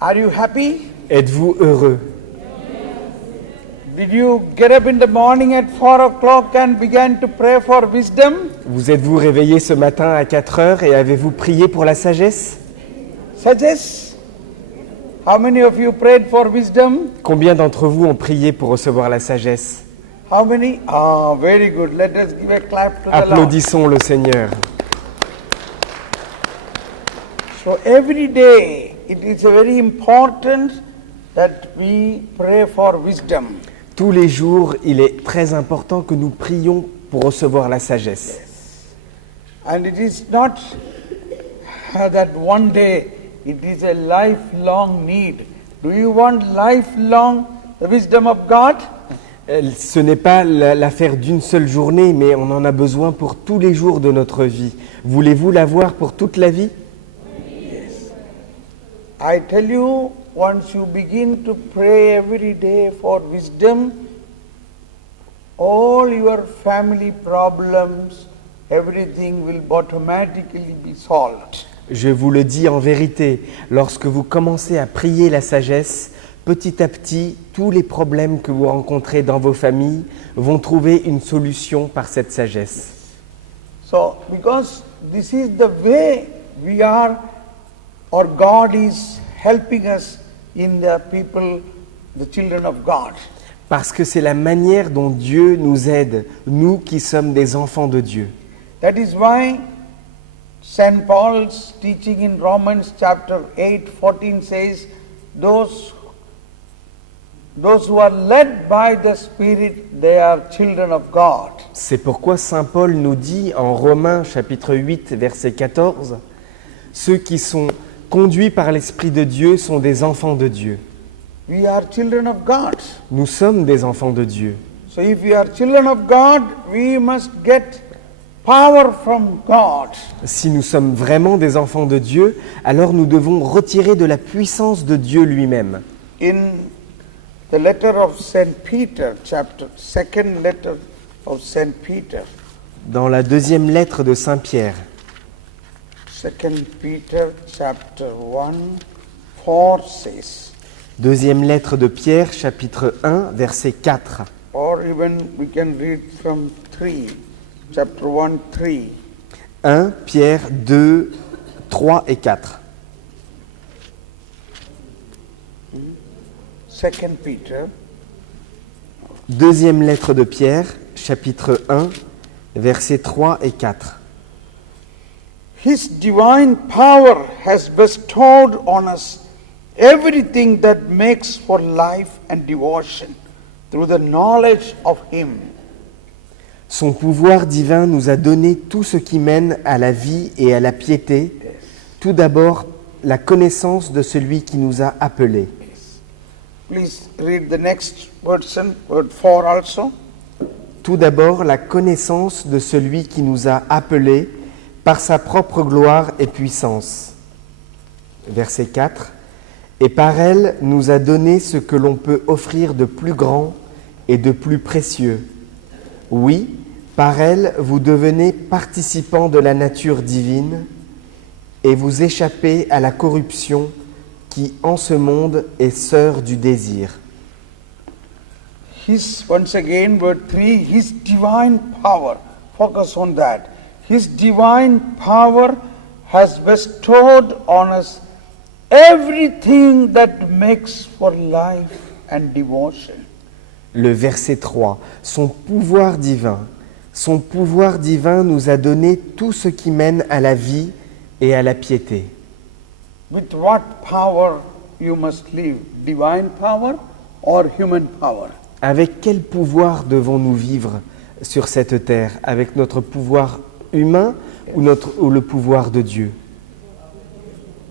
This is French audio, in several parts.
Are you happy? Êtes-vous heureux? Did you get up in the morning at 4 o'clock and began to pray for wisdom? Vous êtes-vous réveillé ce matin à 4 heures et avez-vous prié pour la sagesse? Suggest? How many of you prayed for wisdom? Combien d'entre vous ont prié pour recevoir la sagesse? How many? Ah, very good. Let us give a clap to the Lord. Applaudissons le Seigneur. So every day it is very important that we pray for wisdom. Tous les jours, il est très important que nous prions pour recevoir la sagesse. And it is not that one day, it is a lifelong need. Do you want lifelong the wisdom of God? Ce n'est pas l'affaire d'une seule journée, mais on en a besoin pour tous les jours de notre vie. Voulez-vous l'avoir pour toute la vie? Yes. I tell you, once you begin to pray every day for wisdom, all your family problems, everything will automatically be solved. Je vous le dis en vérité, lorsque vous commencez à prier la sagesse, petit à petit, tous les problèmes que vous rencontrez dans vos familles vont trouver une solution par cette sagesse. So, because this is the way we are, or God is helping us in the people, the children of God. Parce que c'est la manière dont Dieu nous aide, nous qui sommes des enfants de Dieu. That is why St. Paul's teaching in Romans chapter 8:14 says, those who are led by the Spirit, they are children of God. C'est pourquoi Saint Paul nous dit en Romains chapitre 8 verset 14, ceux qui sont conduits par l'Esprit de Dieu sont des enfants de Dieu. We are children of God. Nous sommes des enfants de Dieu. So if we are children of God, we must get power from God. Si nous sommes vraiment des enfants de Dieu, alors nous devons retirer de la puissance de Dieu lui-même. In the letter of St. Peter, second letter of St. Peter, Dans la deuxième lettre de Saint Pierre, 2 Peter chapter 1, 4 says, deuxième lettre de Pierre, chapitre 1, verset 4. or even we can read from 3, chapter 1, 3. 1 Pierre 2, 3 et 4. 2 Peter, Deuxième lettre de Pierre, chapitre 1, versets 3 et 4. His divine power has bestowed on us everything that makes for life and devotion through the knowledge of Him. Son pouvoir divin nous a donné tout ce qui mène à la vie et à la piété. Tout d'abord, la connaissance de celui qui nous a appelés. Please read the next version, word 4 also. Tout d'abord, la connaissance de celui qui nous a appelés par sa propre gloire et puissance. Verset 4. Et par elle nous a donné ce que l'on peut offrir de plus grand et de plus précieux. Oui, par elle vous devenez participants de la nature divine et vous échappez à la corruption qui en ce monde est sœur du désir. Once again, word 3, His divine power. Focus on that. His divine power has bestowed on us everything that makes for life and devotion. Le verset 3. Son pouvoir divin nous a donné tout ce qui mène à la vie et à la piété. With what power you must live? Divine power or human power? Avec quel pouvoir devons-nous vivre sur cette terre? Avec notre pouvoir humain ou le pouvoir de Dieu?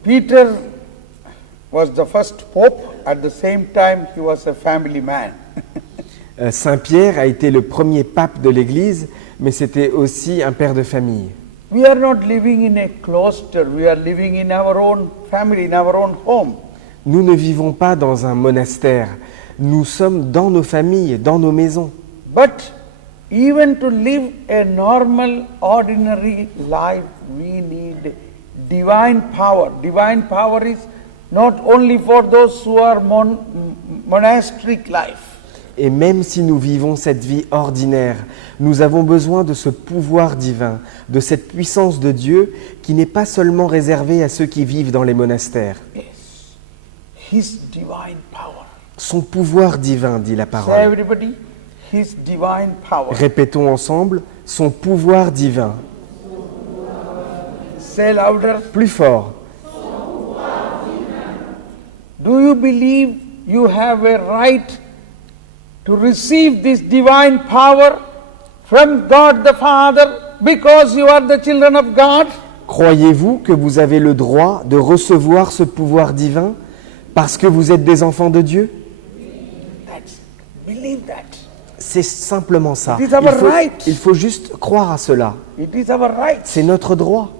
Peter was the first pope. At the same time, he was a family man. Saint Pierre a été le premier pape de l'Église, mais c'était aussi un père de famille. We are not living in a cloister. We are living in our own family, in our own home. Nous ne vivons pas dans un monastère. Nous sommes dans nos familles, dans nos maisons. But even to live a normal, ordinary life, we need divine power. Divine power is not only for those who are monastic life. Et même si nous vivons cette vie ordinaire, nous avons besoin de ce pouvoir divin, de cette puissance de Dieu qui n'est pas seulement réservée à ceux qui vivent dans les monastères. Yes. His divine power. Son pouvoir divin, dit la Say parole. everybody, His divine power. Répétons ensemble, son pouvoir divin. Say louder. Plus fort. Do you believe you have a right to receive this divine power from God the Father because you are the children of God? Croyez-vous que vous avez le droit de recevoir ce pouvoir divin parce que vous êtes des enfants de Dieu? Believe that. C'est simplement ça. It is our right. Il faut juste croire à cela. It is our right. C'est notre droit.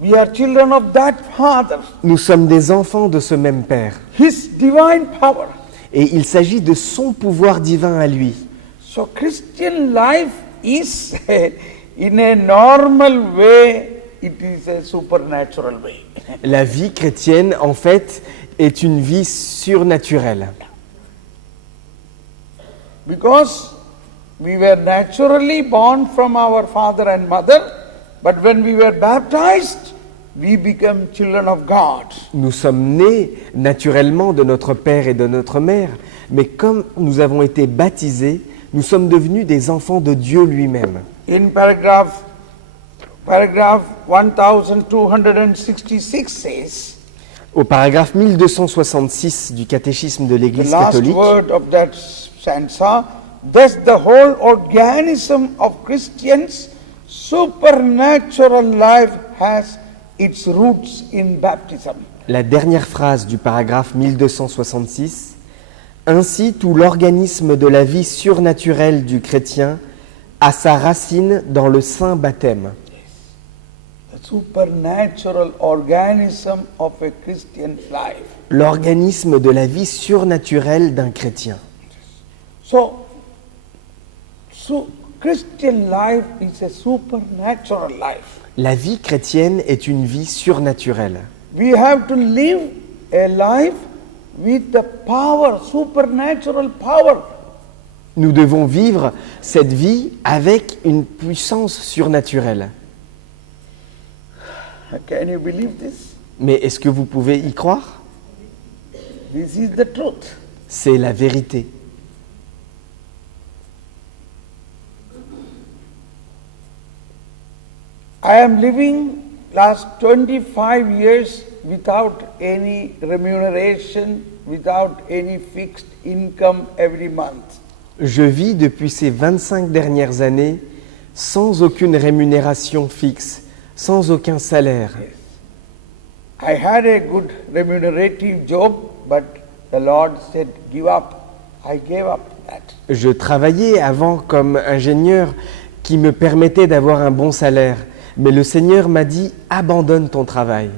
We are children of that Father. Nous sommes des enfants de ce même Père. His divine power. Et il s'agit de son pouvoir divin à lui. So Christian life is in a normal way, it is a supernatural way. La vie chrétienne, en fait, est une vie surnaturelle. Because we were naturally born from our father and mother, but when we were baptized, we become children of God. Nous sommes nés naturellement de notre père et de notre mère, mais comme nous avons été baptisés, nous sommes devenus des enfants de Dieu lui-même. In paragraph 1266 says, Au paragraphe 1266 du catéchisme de the l'Église last catholique, word of that stanza, thus the whole organism of Christians' supernatural life has its roots in baptism. la dernière phrase du paragraphe 1266, ainsi tout l'organisme de la vie surnaturelle du chrétien a sa racine dans le saint baptême. The supernatural organism of a Christian's life. L'organisme de la vie surnaturelle d'un chrétien. So Christian life is a supernatural life. La vie chrétienne est une vie surnaturelle. We have to live a life with the power, supernatural power. Nous devons vivre cette vie avec une puissance surnaturelle. Can you believe this? Mais est-ce que vous pouvez y croire? This is the truth. C'est la vérité. I am living last 25 years without any remuneration, without any fixed income every month. Je vis depuis ces 25 dernières années sans aucune rémunération fixe, sans aucun salaire. I had a good remunerative job, but the Lord said, give up. I gave up that. Je travaillais avant comme ingénieur qui me permettait d'avoir un bon salaire, mais le Seigneur m'a dit « Abandonne ton travail ».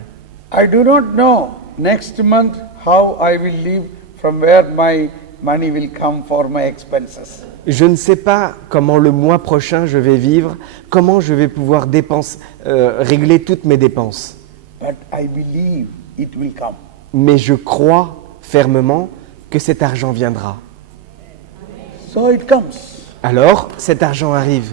I do not know next month how I will live, from where my money will come for my expenses. Je ne sais pas comment le mois prochain je vais vivre, comment je vais pouvoir régler toutes mes dépenses. But I believe it will come. Mais je crois fermement que cet argent viendra. So it comes. Alors, cet argent arrive.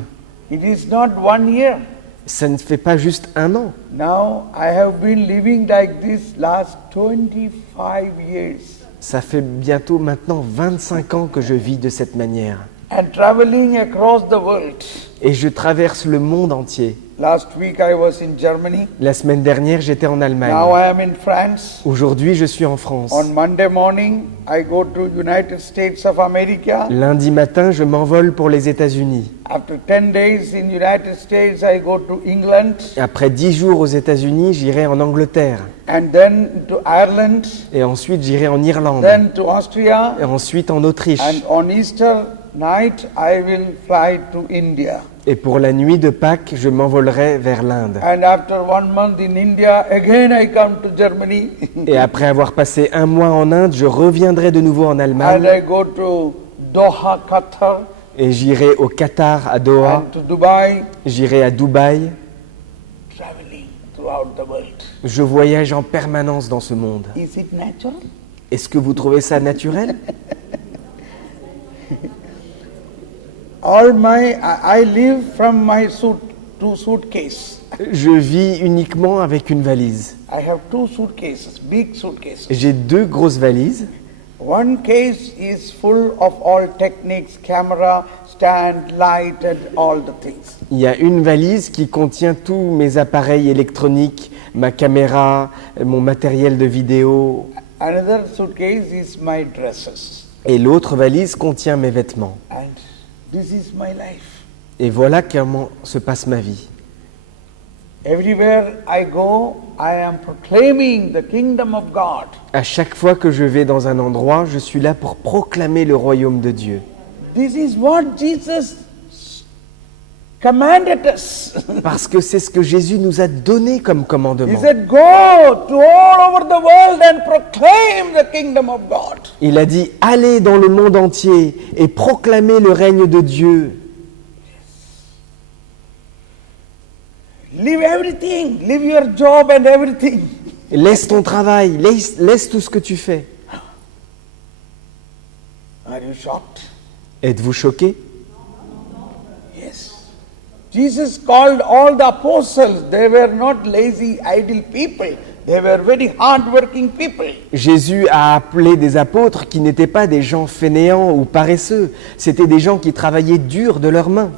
It is not 1 year. Ça ne fait pas juste un an. Now I have been living like this last 25 years Ça fait bientôt maintenant 25 ans que je vis de cette manière. and traveling across the world. Et je traverse le monde entier. Last week I was in Germany. La semaine dernière, j'étais en Allemagne. Now I am in France. Aujourd'hui, je suis en France. On Monday morning I go to United States of America. Lundi matin, je m'envole pour les États-Unis. After 10 days in United States I go to England Après 10 jours aux États-Unis, j'irai en Angleterre. and then to Ireland, Et ensuite, j'irai en Irlande. then to Austria, Et ensuite en Autriche. and on Easter night I will fly to India. Et pour la nuit de Pâques, je m'envolerai vers l'Inde. And after 1 month in India, again I come to Germany. Et après avoir passé un mois en Inde, je reviendrai de nouveau en And Allemagne. I go to Doha, Qatar, Et j'irai au Qatar, à Doha. and to Dubai, J'irai à Dubaï. traveling throughout the world. Je voyage en permanence dans ce monde. Is it natural? Est-ce que vous trouvez ça naturel? I live from my suitcase. Je vis uniquement avec une valise. I have two suitcases, big suitcases. J'ai 2 grosses valises. One case is full of all techniques, camera, stand, light and all the things. Il y a une valise qui contient tous mes appareils électroniques, ma caméra, mon matériel de vidéo. Another suitcase is my dresses. Et l'autre valise contient mes vêtements. And this is my life. Et voilà comment se passe ma vie. Everywhere I go, I am proclaiming the kingdom of God. À chaque fois que je vais dans un endroit, je suis là pour proclamer le royaume de Dieu. This is what Jesus commanded us. Parce que c'est ce que Jésus nous a donné comme He commandement. said, go to all over the world and proclaim the kingdom of God. Il a dit, allez dans le monde entier et proclamez le règne de Dieu. Leave everything, leave your job and everything. Laisse ton travail, laisse tout ce que tu fais. Are you shocked? Êtes-vous choqués? Yes. Jesus called all the apostles. They were not lazy, idle people. They were very hard-working people. Jésus a appelé des apôtres qui n'étaient pas des gens fainéants ou paresseux. C'était des gens qui travaillaient dur de leurs mains.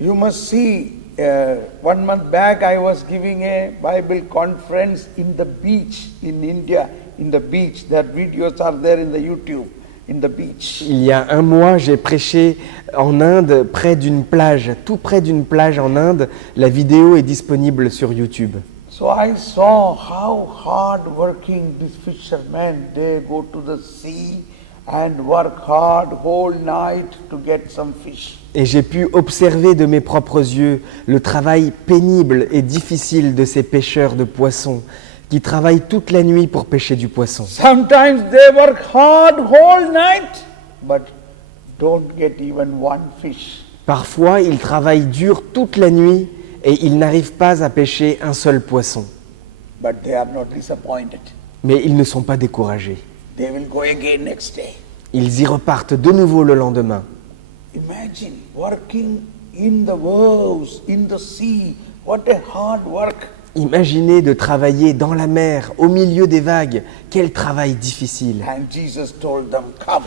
You must see, 1 month back I was giving a Bible conference in the beach in India, in the beach. Their videos are there in the YouTube, in the beach. Il y a un mois, j'ai prêché en Inde, près d'une plage, tout près d'une plage en Inde. La vidéo est disponible sur YouTube. So I saw how hard working these fishermen, they go to the sea and work hard whole night to get some fish. Et j'ai pu observer de mes propres yeux le travail pénible et difficile de ces pêcheurs de poissons qui travaillent toute la nuit pour pêcher du poisson. Sometimes they work hard whole night, but don't get even one fish. Parfois, ils travaillent dur toute la nuit et ils n'arrivent pas à pêcher un seul poisson. But they are not disappointed. Mais ils ne sont pas découragés. They will go again next day. Ils y repartent de nouveau le lendemain. Imagine working in the waves, in the sea. What a hard work. Imaginez de travailler dans la mer, au milieu des vagues. Quel travail difficile. And Jesus told them, come,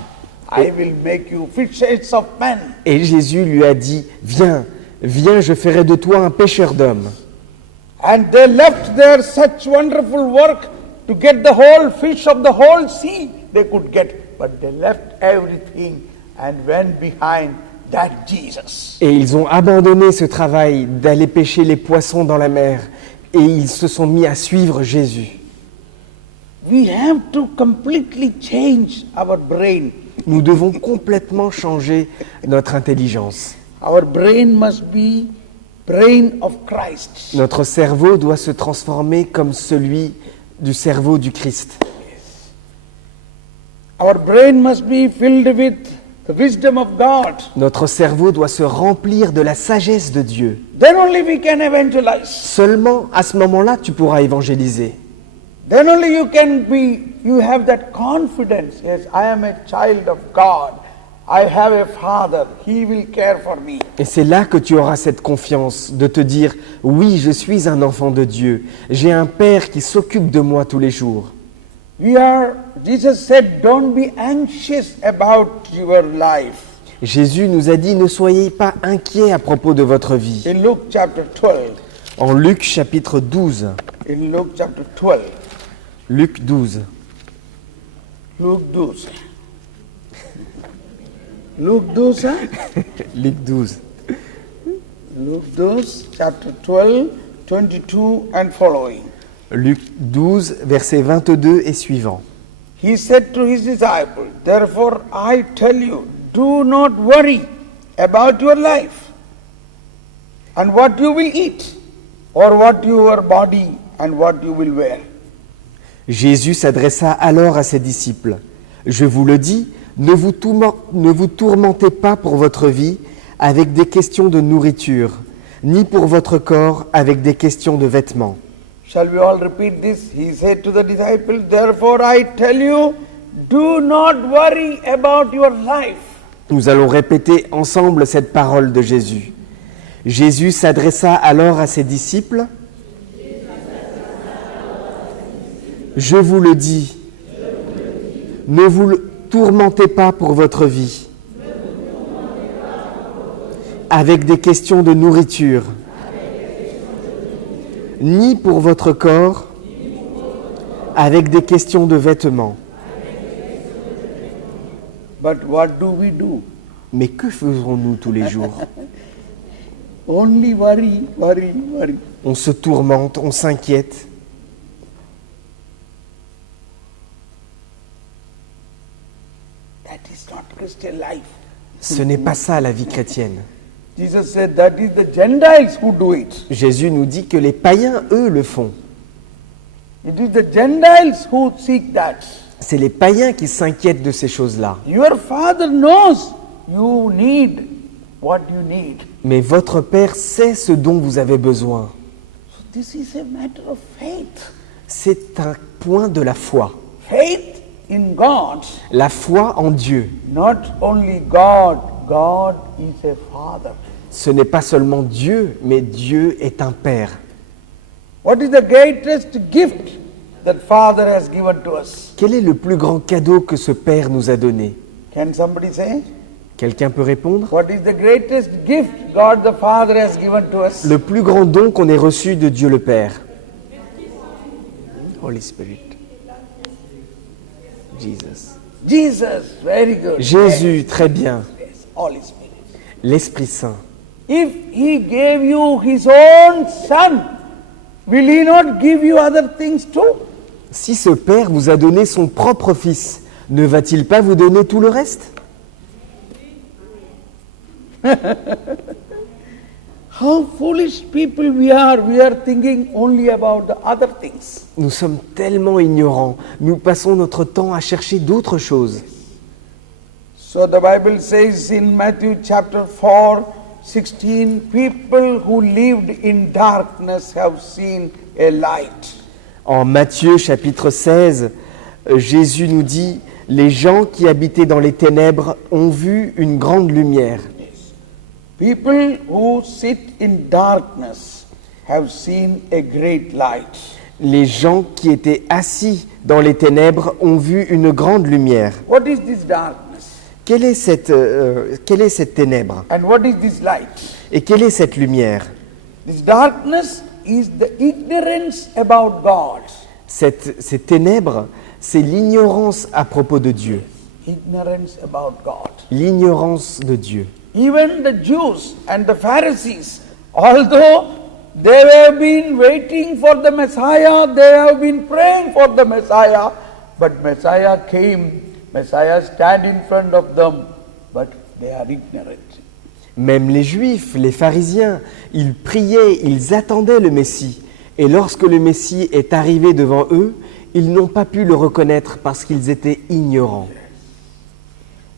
I will make you fishers of men. Et Jésus lui a dit, viens, viens, je ferai de toi un pêcheur d'hommes. And they left their such wonderful work to get the whole fish of the whole sea they could get. But they left everything and went behind that Jesus. Et ils ont abandonné ce travail d'aller pêcher les poissons dans la mer. Et ils se sont mis à suivre Jésus. We have to completely change our brain. Nous devons complètement changer notre intelligence. Our brain must be brain of Christ. Notre cerveau doit se transformer comme celui du cerveau du Christ. Our brain must be filled with the wisdom of God. Notre cerveau doit se remplir de la sagesse de Dieu. Then only we can evangelize. Seulement à ce moment-là, tu pourras évangéliser. Then only you have that confidence. Yes, I am a child of God. I have a father. He will care for me. Et c'est là que tu auras cette confiance de te dire, oui, je suis un enfant de Dieu. J'ai un Père qui s'occupe de moi tous les jours. Jesus said, don't be anxious about your life. Jésus nous a dit, ne soyez pas inquiets à propos de votre vie. In Luke chapter 12. En Luc chapitre 12. In Luke chapter 12. Luc 12. Luke 12. Luke 12, hein? Luc 12. Luke 12, chapter 12, 22 and following. Luc 12, versets 22 et suivants. He said to his disciples, therefore I tell you, do not worry about your life and what you will eat, or what your body and what you will wear. Jésus s'adressa alors à ses disciples. Je vous le dis, ne vous tourmentez pas pour votre vie avec des questions de nourriture, ni pour votre corps avec des questions de vêtements. Shall we all repeat this? He said to the disciples, therefore I tell you, do not worry about your life. Nous allons répéter ensemble cette parole de Jésus. Jésus s'adressa alors à ses disciples. Je vous le dis, ne vous tourmentez pas pour votre vie, avec des questions de nourriture, ni pour votre corps, avec des questions de vêtements. But what do we do? Mais que faisons-nous tous les jours? Only worry, worry, worry. On se tourmente, on s'inquiète. That is not Christian life. Ce n'est pas ça la vie chrétienne. Jesus said that is the Gentiles who do it. Jésus nous dit que les païens, eux, le font. It is the Gentiles who seek that. C'est les païens qui s'inquiètent de ces choses-là. Your Father knows you need what you need. Mais votre Père sait ce dont vous avez besoin. So this is a matter of faith. C'est un point de la foi. Faith in God. La foi en Dieu. Not only God, God is a Father. Ce n'est pas seulement Dieu, mais Dieu est un Père. What is the greatest gift that Father has given to us? Quel est le plus grand cadeau que ce Père nous a donné? Can somebody say? Quelqu'un peut répondre? What is the greatest gift God the Father has given to us? Le plus grand don qu'on ait reçu de Dieu le Père. Holy Spirit. Jesus. Jesus, very good. Jésus, très bien. Yes, Holy Spirit. L'Esprit Saint. If He gave you His own Son, will He not give you other things too? Si ce Père vous a donné son propre Fils, ne va-t-il pas vous donner tout le reste? How foolish people we are thinking only about the other things. Nous sommes tellement ignorants. Nous passons notre temps à chercher d'autres choses. So the Bible says in Matthew chapter 4, 16, people who lived in darkness have seen a light. En Matthieu chapitre 16, Jésus nous dit, les gens qui habitaient dans les ténèbres ont vu une grande lumière. People who sit in darkness have seen a great light. Les gens qui étaient assis dans les ténèbres ont vu une grande lumière. What is this darkness? Quelle est cette ténèbre? And what is this light? Et quelle est cette lumière? This darkness is the ignorance about God. Ces ténèbres, c'est l'ignorance à propos de Dieu. Ignorance about God. L'ignorance de Dieu. Even the Jews and the Pharisees, although they have been waiting for the Messiah, they have been praying for the Messiah, but Messiah came, Messiah stand in front of them, but they are ignorant. Même les Juifs, les pharisiens, ils priaient, ils attendaient le Messie. Et lorsque le Messie est arrivé devant eux, ils n'ont pas pu le reconnaître parce qu'ils étaient ignorants.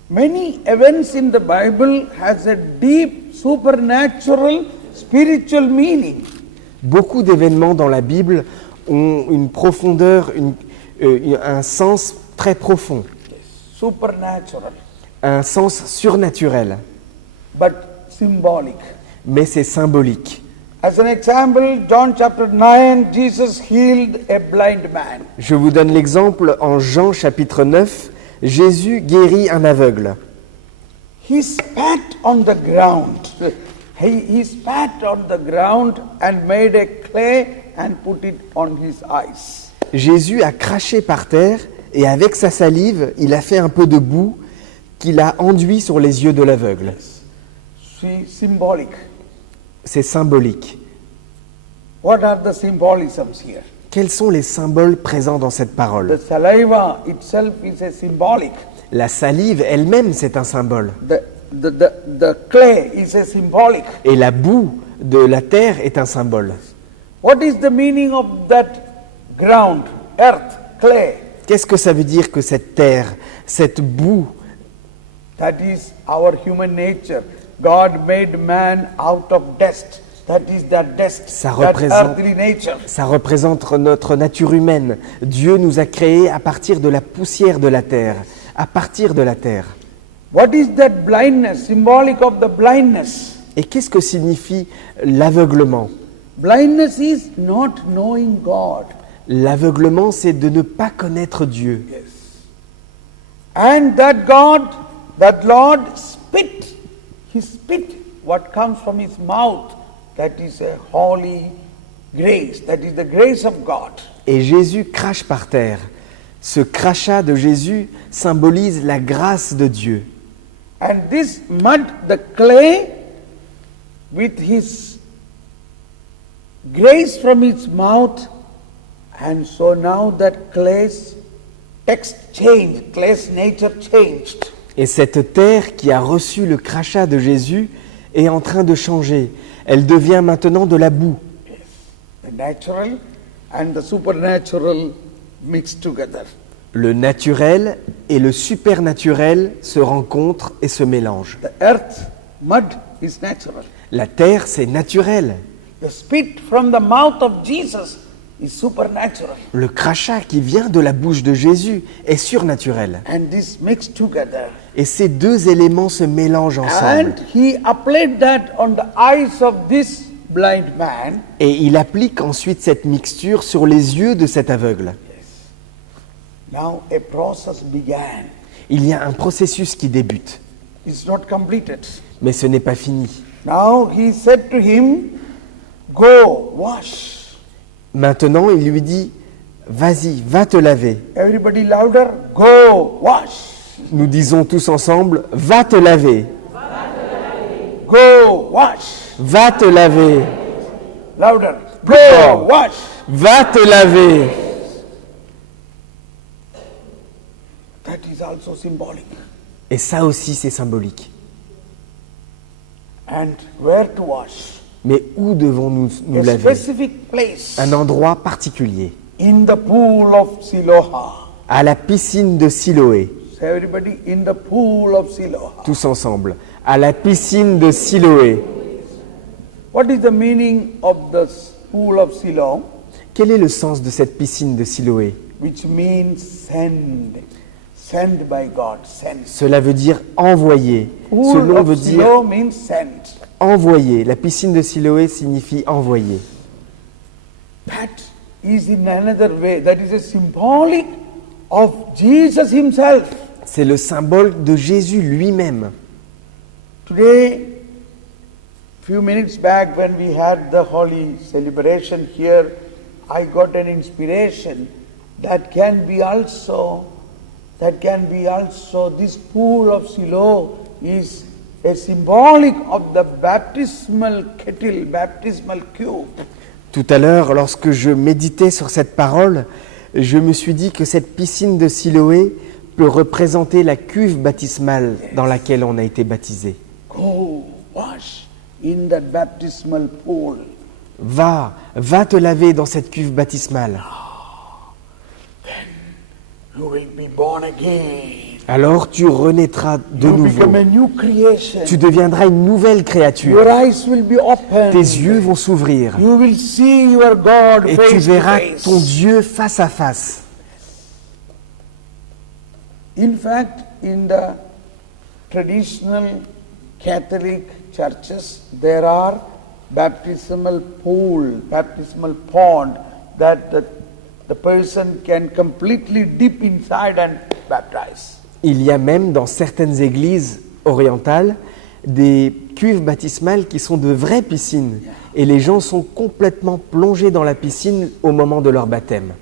Many events in the Bible has a deep supernatural spiritual meaning. Beaucoup d'événements dans la Bible ont une profondeur, un sens très profond, Supernatural, un sens surnaturel, but symbolic. mais c'est symbolique. As an example, John chapter 9, Jesus healed a blind man. Je vous donne l'exemple en Jean chapitre 9, Jésus guérit un aveugle. He spat on the ground. He spat on the ground and made a clay and put it on his eyes. Jésus a craché par terre et avec sa salive, il a fait un peu de boue qu'il a enduit sur les yeux de l'aveugle. See, symbolic. C'est symbolique. What are the symbolisms here? Quels sont les symboles présents dans cette parole? The saliva itself is a symbolic. La salive elle-même, c'est un symbole. The clay is a symbolic. Et la boue de la terre est un symbole. What is the meaning of that ground, earth, clay? Qu'est-ce que ça veut dire que cette terre, cette boue, That is our human nature. God made man out of dust. That is that dust, Ça that représente- earthly nature. Ça représente notre nature humaine. Dieu nous a créés à partir de la poussière de la terre, à partir de la terre. What is that blindness, symbolic of the blindness? Et qu'est-ce que signifie l'aveuglement? Blindness is not knowing God. L'aveuglement, c'est de ne pas connaître Dieu. And that God, that Lord spit, he spit what comes from his mouth. That is a holy grace, that is the grace of God. Et Jésus crache par terre. Ce crachat de Jésus symbolise la grâce de Dieu. And this mud, the clay, with his grace from his mouth, and so now that clay's text changed, clay's nature changed. Et cette terre qui a reçu le crachat de Jésus est en train de changer. Elle devient maintenant de la boue. The natural and the supernatural mixed together. Le naturel et le supernaturel se rencontrent et se mélangent. The earth, mud is natural. La terre, c'est naturel. The spit from the mouth of Jesus is supernatural. Le crachat qui vient de la bouche de Jésus est surnaturel. And this mixed together. Et ces deux éléments se mélangent ensemble. And he applied that on the eyes of this blind man. Et il applique ensuite cette mixture sur les yeux de cet aveugle. Now a process began. Il y a un processus qui débute, It's not completed. mais ce n'est pas fini. Now he said to him, go wash. Maintenant, il lui dit, vas-y, va te laver. Everybody louder, go wash. Nous disons tous ensemble, va te laver, Go wash. va te laver, Louder, go fort. wash. va te laver. That is also symbolic. Et ça aussi, c'est symbolique. And where to wash? Mais où devons-nous nous A laver? specific place. Un endroit particulier, In the pool of Siloah. à la piscine de Siloé, Say everybody, in the pool of Siloah. tous ensemble, à la piscine de Siloé. What is the meaning of the pool of Siloah? Quel est le sens de cette piscine de Siloé? Which means send. Sent by God. Sent. Cela veut dire envoyer. Ce Pool nom of veut dire Siloah means sent. envoyer. La piscine de Siloé signifie envoyer. That is in another way. That is a symbolic of Jesus himself. C'est le symbole de Jésus lui-même. Today, few minutes back when we had the holy celebration here, I got an inspiration that can be also this pool of Siloah is a symbolic of the baptismal kettle, baptismal cube. Tout à l'heure, lorsque je méditais sur cette parole, je me suis dit que cette piscine de Siloé peut représenter la cuve baptismale dans laquelle on a été baptisé. Go wash in that baptismal pool. Va te laver dans cette cuve baptismale. You will be born again. Alors tu renaîtras de You nouveau. become a new creation. Tu deviendras une nouvelle Your créature. eyes will be open. Tes yeux vont s'ouvrir You will see your God et tu face to verras face. ton Dieu face à face. In fact, in the traditional Catholic churches, there are baptismal pool, baptismal pond that the person can completely dip inside and baptize. Il y a même dans certaines églises orientales des cuves baptismales qui sont de vraies piscines. Et les gens sont complètement plongés dans la piscine au moment de leur baptême.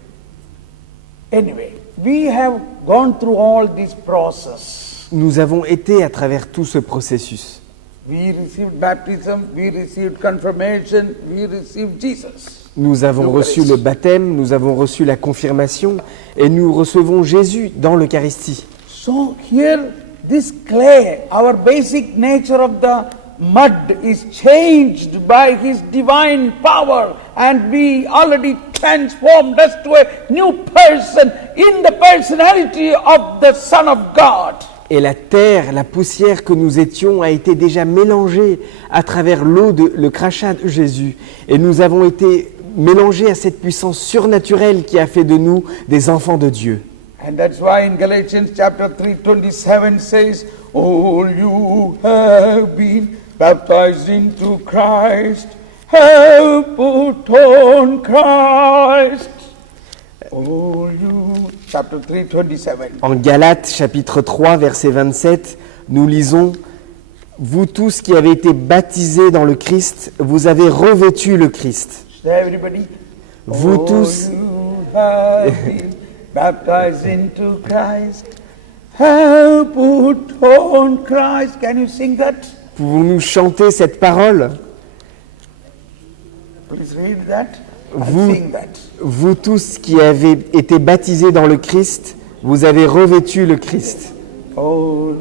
Anyway, we have gone through all this process. Nous avons été à travers tout ce processus. We received baptism, we received confirmation, we received Jesus. Nous avons reçu le baptême, nous avons reçu la confirmation et nous recevons Jésus dans l'Eucharistie. So here, this clay, our basic nature of the mud is changed by His divine power, and we already transformed us to a new person in the personality of the Son of God. Et la terre, la poussière que nous étions a été déjà mélangée à travers le crachat de Jésus. Et nous avons été mélangés à cette puissance surnaturelle qui a fait de nous des enfants de Dieu. And that's why in Galatians chapter 3:27 says, all you have been baptized into Christ, have put on Christ. All you, chapter 3:27. En Galates chapitre 3 verset 27, nous lisons « Vous tous qui avez été baptisés dans le Christ, vous avez revêtu le Christ. Say everybody. Vous all tous- you have been baptized into Christ, have put on Christ. Can you sing that? » Pouvons-nous chanter cette parole ? Please read that. Vous- And sing that. Vous tous qui avez été baptisés dans le Christ, vous avez revêtu le Christ. Oh.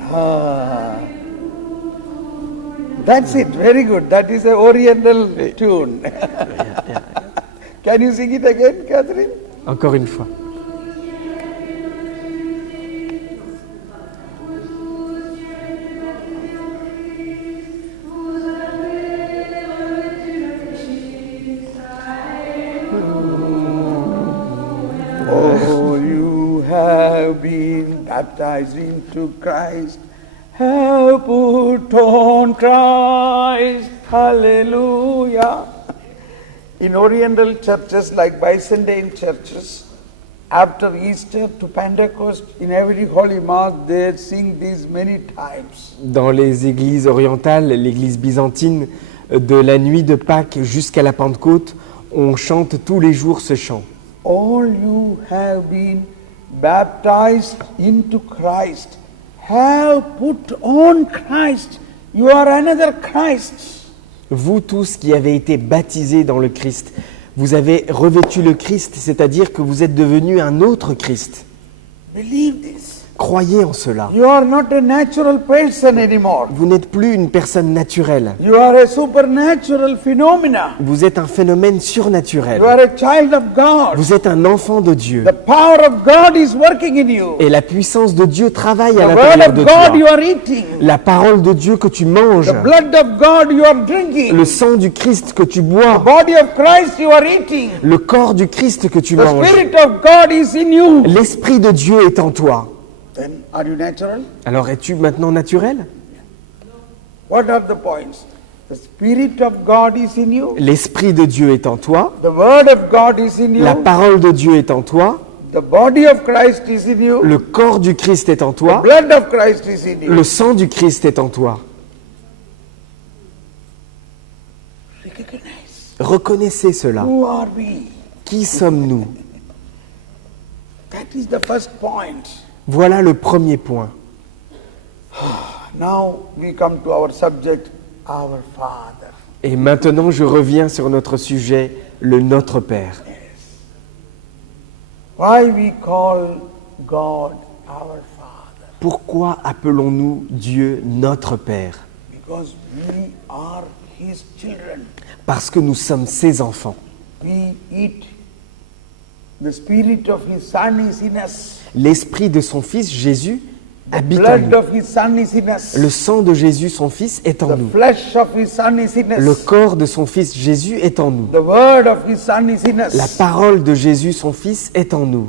Ah. That's it. Very good. That is an oriental tune. Can you sing it again, Catherine? Encore une fois. Oh, you have been baptized into Christ, have put on Christ. Hallelujah. In Oriental churches like Byzantine churches, after Easter to Pentecost, in every Holy Mass, they sing these many times. Dans les églises orientales, l'église byzantine, de la nuit de Pâques jusqu'à la Pentecôte, on chante tous les jours ce chant. All you have been baptized into Christ, have put on Christ. You are another Christ. Vous tous qui avez été baptisés dans le Christ, vous avez revêtu le Christ, c'est-à-dire que vous êtes devenus un autre Christ. Believe this. Croyez en cela. You are not a natural person anymore. Vous n'êtes plus une personne naturelle. You are a supernatural phenomena. Vous êtes un phénomène surnaturel. You are a child of God. Vous êtes un enfant de Dieu. The power of God is working in you. Et la puissance de Dieu travaille à The word l'intérieur of de God you toi. are eating. La parole de Dieu que tu manges, The blood of God you are drinking. le sang du Christ que tu The bois, body of Christ you are eating. le corps du Christ que tu The manges, Spirit of God is in you. l'Esprit de Dieu est en toi. Then are you natural? Alors es-tu maintenant naturel? What are the points? The Spirit of God is in you. L'Esprit de Dieu est en toi, The Word of God is in la you. parole de Dieu est en toi, The body of Christ is in you. le corps du Christ est en The toi, blood of Christ is in you. le sang du Christ est en toi. Recognize. Reconnaissez cela. Who are we? Qui sommes-nous? That is the first point. Voilà le premier point. Now we come to our subject, our Father. Et maintenant, je reviens sur notre sujet, le Notre Père. Why we call God our Father? Pourquoi appelons-nous Dieu notre Père? Because we are His children. Parce que nous sommes ses enfants. We eat. The Spirit of His Son is in us. L'Esprit de son Fils, Jésus, The habite en blood nous. of His Son is in us. Le sang de Jésus, son Fils, est en The nous. flesh of His Son is in Le us. corps de son Fils, Jésus, est en nous. The word of His Son is in us. La parole de Jésus, son Fils, est en nous.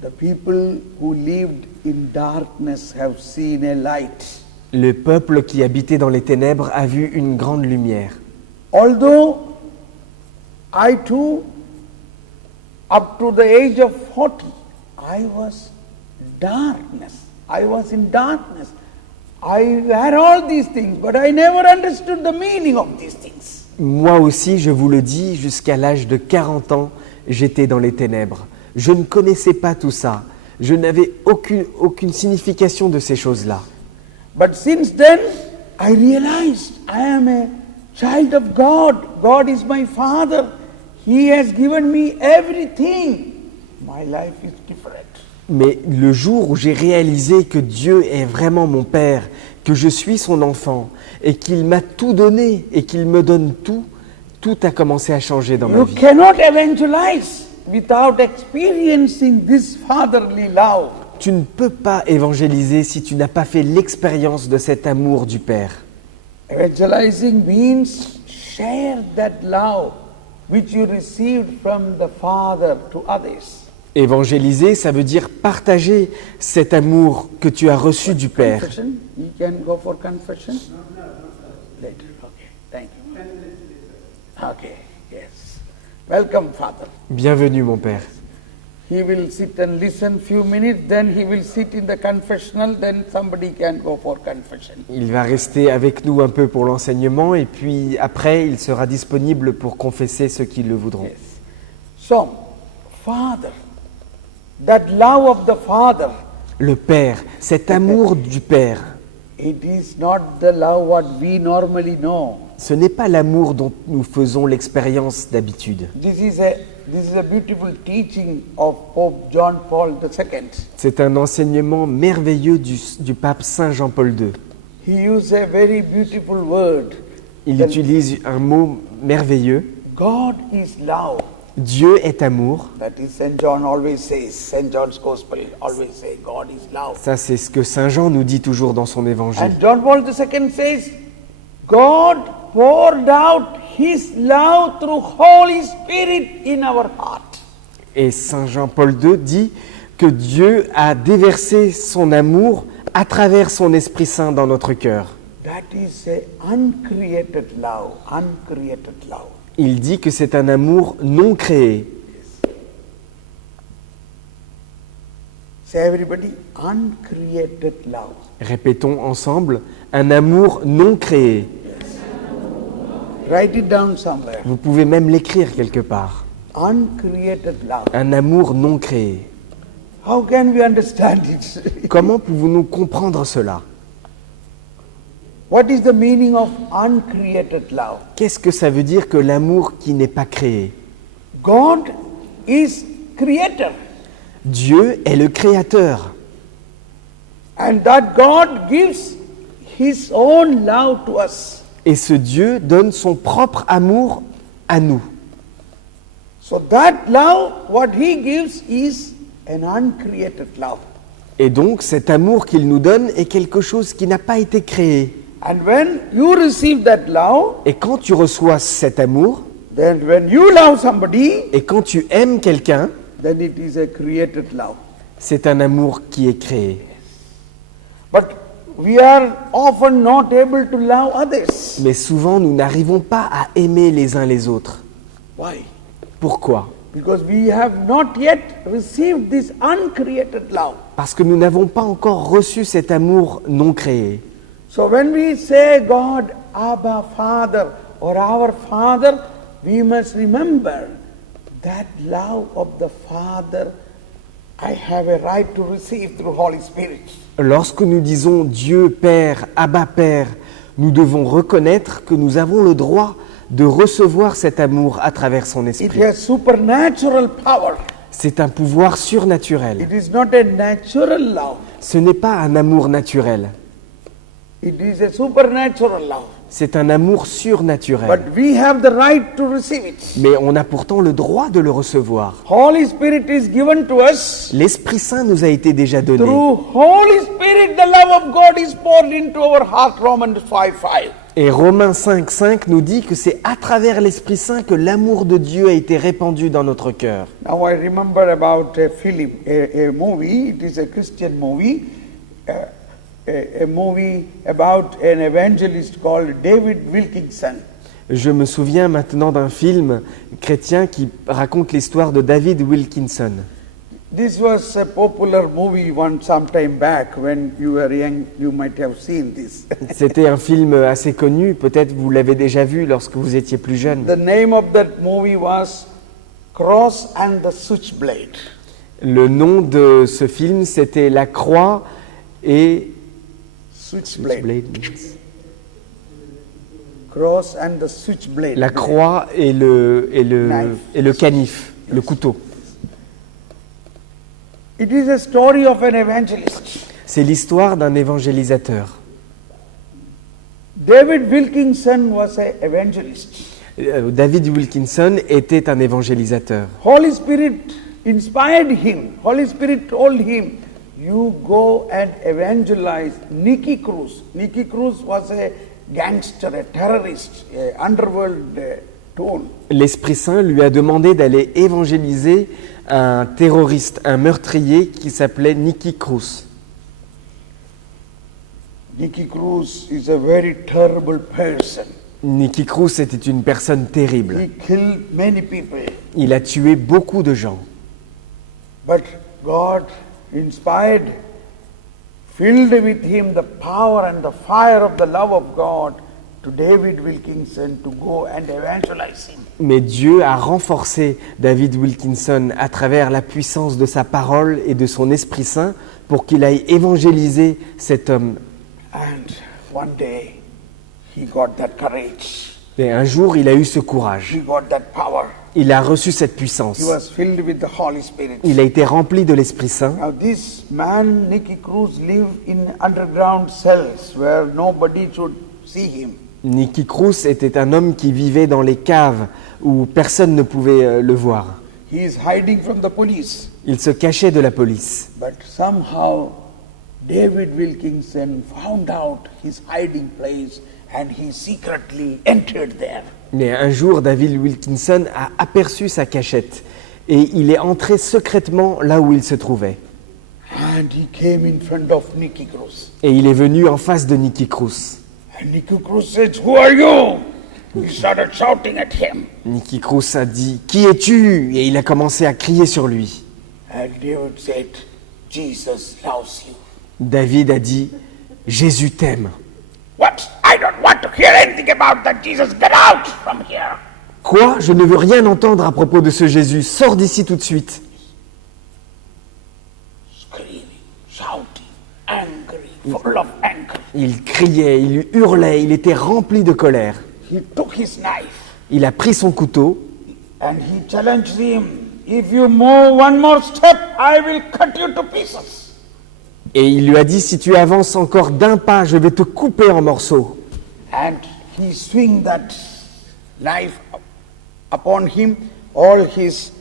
The people who lived in darkness have seen a light. Le peuple qui habitait dans les ténèbres a vu une grande lumière. Although I too, up to the age of 40, I was darkness. I was in darkness. I had all these things, but I never understood the meaning of these things. Moi aussi, je vous le dis, jusqu'à l'âge de 40 ans, j'étais dans les ténèbres. Je ne connaissais pas tout ça. Je n'avais aucune signification de ces choses-là. But since then, I realized I am a child of God. God is my Father. He has given me everything. My life is different. Mais le jour où j'ai réalisé que Dieu est vraiment mon Père, que je suis son enfant, et qu'il m'a tout donné, et qu'il me donne tout, tout a commencé à changer dans ma You vie. cannot evangelize without experiencing this fatherly love. Tu ne peux pas évangéliser si tu n'as pas fait l'expérience de cet amour du Père. Evangelizing means share that love which you received from the Father to others. Évangéliser, ça veut dire partager cet amour que tu as reçu du Père. Confession? You can go for confession? Later. Okay. Thank you. Okay. Yes. Welcome, Father. Bienvenue mon Père. He will sit and listen few minutes, then he will sit in the confessional, then somebody can go for confession. Il va rester avec nous un peu pour l'enseignement et puis après il sera disponible pour confesser ceux qui le voudront. Yes. So, Father, that love of the Father, Le Père, cet amour du Père, it is not the love what we normally know. ce n'est pas l'amour dont nous faisons l'expérience d'habitude. This is a beautiful teaching of Pope John Paul II. C'est un enseignement merveilleux du pape Saint Jean-Paul II. He used a very beautiful word. Il utilise un mot merveilleux. God is love. Dieu est amour. That is St. John always says, St. John's Gospel always say God is love. Ça, c'est ce que Saint Jean nous dit toujours dans son évangile. And John Paul II says, God poured out His love through Holy Spirit in our heart. Et Saint Jean-Paul II dit que Dieu a déversé son amour à travers son Esprit Saint dans notre cœur. That is a uncreated love, uncreated love. Il dit que c'est un amour non créé. Say everybody, uncreated love. Répétons ensemble, un amour non créé. Write it down somewhere. Vous pouvez même l'écrire quelque part. Uncreated love. Un amour non créé. How can we understand it? Comment pouvons-nous comprendre cela? What is the meaning of uncreated love? Qu'est-ce que ça veut dire que l'amour qui n'est pas créé? God is creator. Dieu est le créateur. And that God gives His own love to us. Et ce Dieu donne son propre amour à nous. So that love, what He gives is an uncreated love. Et donc cet amour qu'il nous donne est quelque chose qui n'a pas été créé. And when you receive that love, Et quand tu reçois cet amour, then when you love somebody, et quand tu aimes quelqu'un, then it is a created love. c'est un amour qui est créé. But we are often not able to love others. Mais souvent, nous n'arrivons pas à aimer les uns les autres. Why? Pourquoi? Because we have not yet received this uncreated love. Parce que nous n'avons pas encore reçu cet amour non créé. So when we say God, Abba, Father, or our Father, we must remember that love of the Father I have a right to receive through Holy Spirit. Lorsque nous disons Dieu Père, Abba Père, nous devons reconnaître que nous avons le droit de recevoir cet amour à travers son It esprit. has supernatural power. C'est un pouvoir surnaturel. It is not a natural love. Ce n'est pas un amour naturel. It is a supernatural love. C'est un amour But surnaturel. we have the right to receive it. Mais on a pourtant le droit de le recevoir. Holy Spirit is given to us. L'Esprit Saint nous a été déjà donné. Through Holy Spirit, the love of God is poured into our heart, Romans 5:5. Et Romains 5,5 nous dit que c'est à travers l'Esprit Saint que l'amour de Dieu a été répandu dans notre cœur. Now I remember about a film, a movie, it is a Christian movie, a movie about an evangelist called David Wilkinson. Je me souviens maintenant d'un film chrétien qui raconte l'histoire de David Wilkinson. This was a popular movie some time back when you were young, you might have seen this. C'était un film assez connu, peut-être vous l'avez déjà vu lorsque vous étiez plus jeune. The name of that movie was Cross and the Switchblade. Le nom de ce film, c'était La Croix et... Switchblade. means- Cross and the Switchblade. La croix et le canif, le couteau. It is a story of an evangelist. C'est l'histoire d'un évangélisateur. David Wilkinson was an evangelist. David Wilkinson était un évangélisateur. Holy Spirit inspired him. Holy Spirit told him, you go and evangelize Nicky Cruz. Nicky Cruz was a gangster, a terrorist, a underworld tool. L'Esprit Saint lui a demandé d'aller évangéliser un terroriste, un meurtrier qui s'appelait Nicky Cruz. Nicky Cruz is a very terrible person. Nicky Cruz était une personne terrible. He killed many people. Il a tué beaucoup de gens. But God inspired, filled with him the power and the fire of the love of God to David Wilkinson to go and evangelize him. Mais Dieu a renforcé David Wilkinson à travers la puissance de sa parole et de son Esprit Saint pour qu'il aille évangéliser cet homme. And one day he got that courage. Et un jour, il a eu ce courage. He got that power. Il a reçu cette puissance. He was filled with the Holy Spirit. Il a été rempli de l'Esprit Saint. Now this man, Nicky Cruz, lived in underground cells where nobody should see him. Nicky Cruz était un homme qui vivait dans les caves où personne ne pouvait le voir. He is hiding from the police. Il se cachait de la police. But somehow David Wilkinson found out his hiding place and he secretly entered there. Mais un jour, David Wilkinson a aperçu sa cachette et il est entré secrètement là où il se trouvait. And he came in front of Nicky Cruz. Et il est venu en face de Nicky Cruz. And Nicky Cruz said, "Who are you?" He started shouting at him. Nicky Cruz a dit « Qui es-tu » et il a commencé à crier sur lui. And David said, "Jesus loves you." David a dit « Jésus t'aime What? I don't want to hear anything about that Jesus. Get out from here." ». Quoi ? Je ne veux rien entendre à propos de ce Jésus. Sors d'ici tout de suite. Screaming, shouting, angry, full of anger. Il criait, il hurlait, il était rempli de colère. He took his knife Il a pris son couteau and he challenged him. If you move one more step, I will cut you to pieces. et il lui a dit « Si tu avances encore d'un pas, je vais te couper en morceaux. And he swung that knife upon him, all his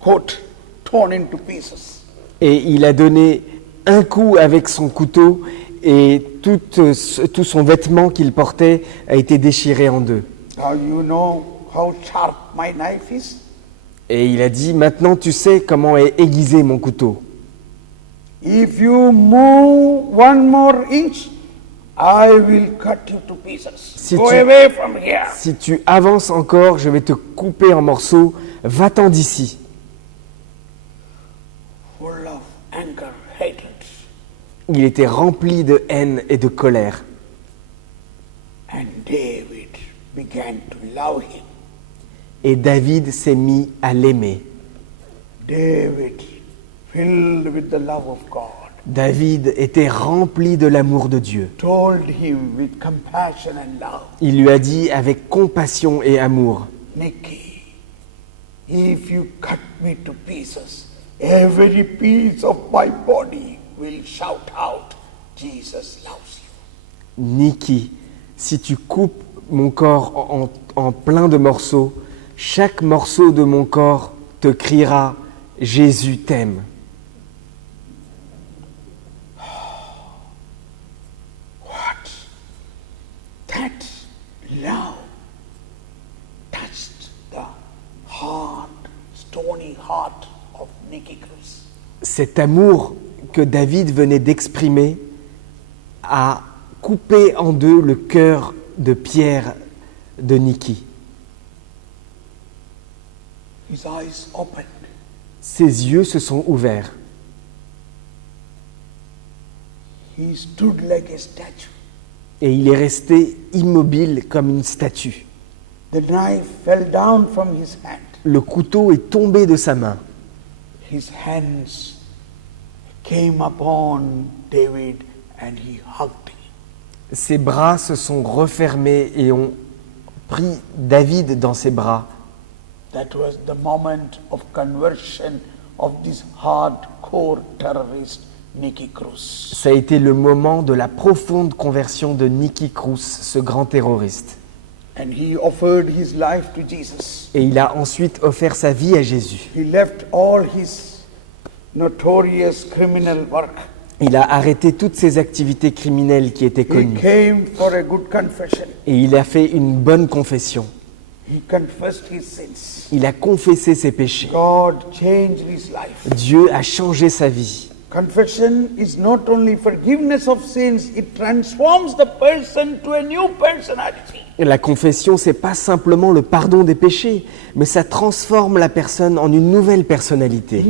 coat torn into pieces. » Et il a donné un coup avec son couteau et tout son vêtement qu'il portait a été déchiré en deux. Now you know how sharp my knife is. Et il a dit « Maintenant tu sais comment est aiguisé mon couteau. If you move one more inch, I will cut you to pieces. Si Go tu- away from here." Si tu avances encore, je vais te couper en morceaux. Va-t'en d'ici. » Full of anger, hatred. Il était rempli de haine et de colère. And David began to love him. Et David s'est mis à l'aimer. David, filled with the love of God, David était rempli de l'amour de Dieu. told him with compassion and love, Il lui a dit avec compassion et amour, "Nicky, if you cut me to pieces, every piece of my body will shout out, Jesus loves you." Nicky, si tu coupes mon corps en plein de morceaux, chaque morceau de mon corps te criera « Jésus t'aime ». What? That love touched the hard, stony heart of Nicky Cruz. Cet amour que David venait d'exprimer a coupé en deux le cœur de pierre de Nicky. His eyes opened. Ses yeux se sont ouverts. He stood like a statue. Et il est resté immobile comme une statue. The knife fell down from his hand. Le couteau est tombé de sa main. His hands came upon David and he hugged him. Ses bras se sont refermés et ont pris David dans ses bras. That was the moment of conversion of this hardcore terrorist, Nicky Cruz. Ça a été le moment de la profonde conversion de Nicky Cruz, ce grand terroriste. And he offered his life to Jesus. Et il a ensuite offert sa vie à Jésus. He left all his notorious criminal work. Il a arrêté toutes ses activités criminelles qui étaient He connues. came for a good confession. Et il a fait une bonne confession. He confessed his sins. Il a confessé ses péchés. God changed his life. Dieu a changé sa vie. Confession is not only forgiveness of sins, it transforms the person to a new personality. Et la confession, c'est pas simplement le pardon des péchés, mais ça transforme la personne en une nouvelle personnalité.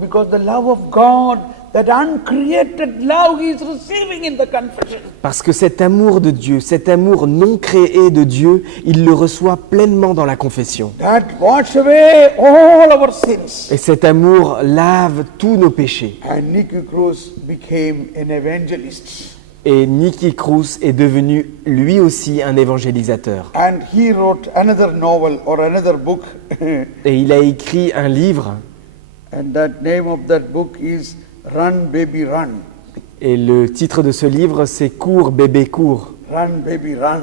Because the love of God, that uncreated love he is receiving in the confession. Parce que cet amour de Dieu, cet amour non créé de Dieu, il le reçoit pleinement dans la confession. That wash away all our sins. Et cet amour lave tous nos péchés. And Nicky Cruz became an evangelist. Et Nicky Cruz est devenu lui aussi un évangélisateur. And he wrote another novel or another book. Et il a écrit un livre. And that name of that book is Run Baby Run. Et le titre de ce livre, c'est Cours bébé cours. Run Baby Run.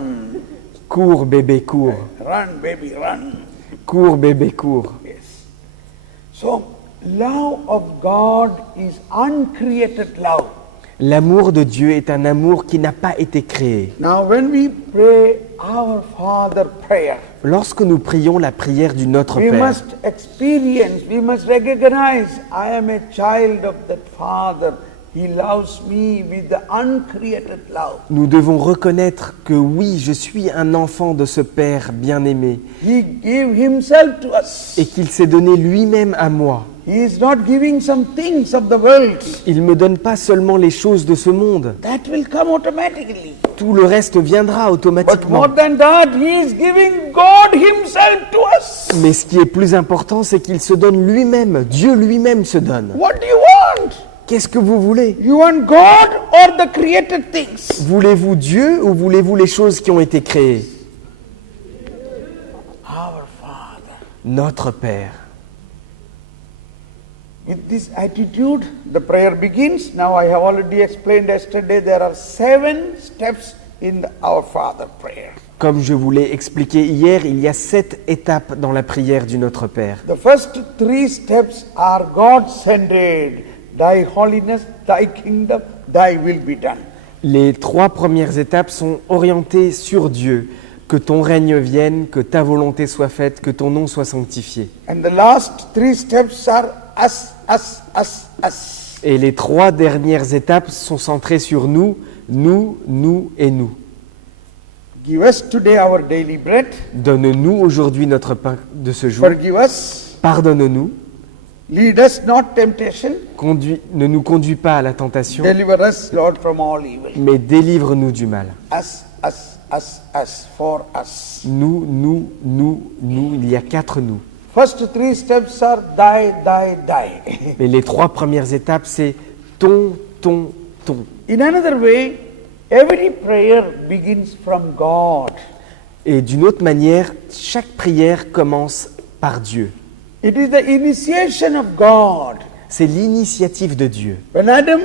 Cours bébé cours. Run Baby Run. Cours bébé cours. Yes. So, love of God is uncreated love. L'amour de Dieu est un amour qui n'a pas été créé. Now, when we pray our Father prayer, Lorsque nous prions la prière du Notre we Père, must experience, we must recognize, I am a child of that Father. He loves me with the uncreated love. nous devons reconnaître que oui, je suis un enfant de ce Père bien-aimé He gave himself to us. et qu'il s'est donné lui-même à moi. He is not giving some things of the world. Il ne me donne pas seulement les choses de ce monde. That will come automatically. Tout le reste viendra But automatiquement. more than that, he is giving God himself to us. Mais ce qui est plus important, c'est qu'il se donne lui-même. Dieu lui-même se donne. What do you want? Qu'est-ce que vous voulez? You want God or the created things? Voulez-vous Dieu ou voulez-vous les choses qui ont été créées? Our Father. Notre Père. With this attitude, the prayer begins. Now, I have already explained yesterday, there are 7 steps in Our Father prayer. Comme je vous l'ai expliqué hier, il y a 7 étapes dans la prière du Notre Père. The first 3 steps are God-centered. Thy holiness, thy kingdom, thy will be done. Les 3 premières étapes sont orientées sur Dieu. Que ton règne vienne, que ta volonté soit faite, que ton nom soit sanctifié. And the last 3 steps are us, us, us, us. Et les 3 dernières étapes sont centrées sur nous, nous, nous et nous. Give us today our daily bread. Donne-nous aujourd'hui notre pain de ce jour. Forgive us. Pardonne-nous. Lead us not temptation. Ne nous conduis pas à la tentation, Deliver us, Lord, from all evil. mais délivre-nous du mal. Us, us, us, us, for us. Nous, nous, nous, nous, il y a 4 nous. First 3 steps are thy, thy, thy. Mais les 3 premières étapes, c'est ton, ton, ton. In another way, every prayer begins from God. Et d'une autre manière, chaque prière commence par Dieu. It is the initiation of God. C'est l'initiative de Dieu. When Adam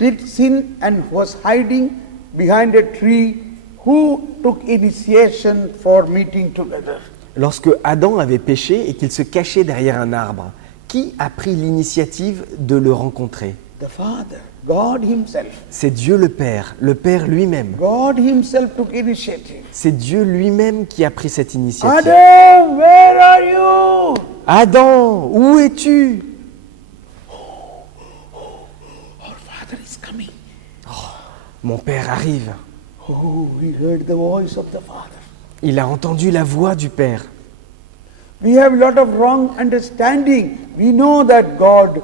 did sin and was hiding behind a tree, who took initiation for meeting together? Lorsque Adam avait péché et qu'il se cachait derrière un arbre, qui a pris l'initiative de le rencontrer? The Father, God himself. C'est Dieu le Père lui-même. God himself took initiative. C'est Dieu lui-même qui a pris cette initiative. Adam, where are you? Adam, où es-tu? Our Father is coming. Mon Père arrive. Oh, we heard the voice of the Father. Il a entendu la voix du Père. We have a lot of wrong understanding. We know that God